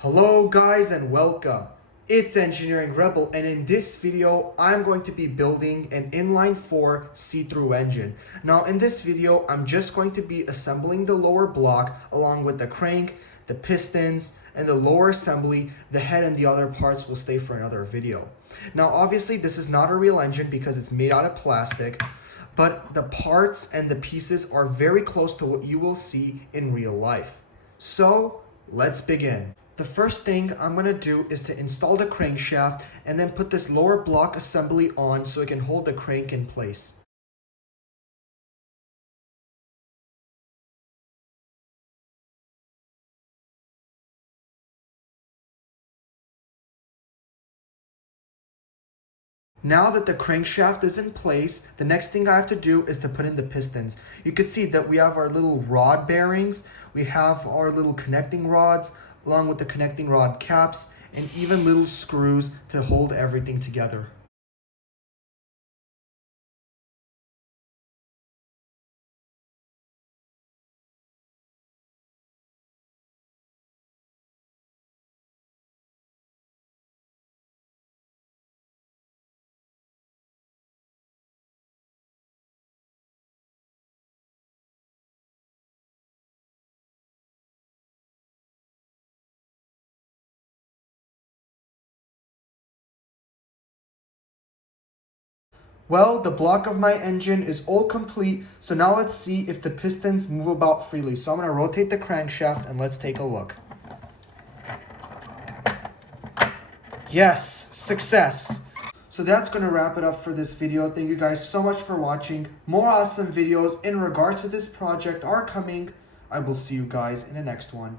Hello guys and welcome. It's Engineering Rebel, and in this video I'm going to be building an inline 4 see-through engine. Now in this video I'm just going to be assembling the lower block along with the crank, the pistons, and the lower assembly. The head and the other parts will stay for another video. Now obviously this is not a real engine because it's made out of plastic, but the parts and the pieces are very close to what you will see in real life. So let's begin. The first thing I'm going to do is to install the crankshaft and then put this lower block assembly on so it can hold the crank in place. Now that the crankshaft is in place, the next thing I have to do is to put in the pistons. You can see that we have our little rod bearings, we have our little connecting rods, along with the connecting rod caps, and even little screws to hold everything together. Well, the block of my engine is all complete, so now let's see if the pistons move about freely. So I'm going to rotate the crankshaft and let's take a look. Yes, success! So that's going to wrap it up for this video. Thank you guys so much for watching. More awesome videos in regards to this project are coming. I will see you guys in the next one.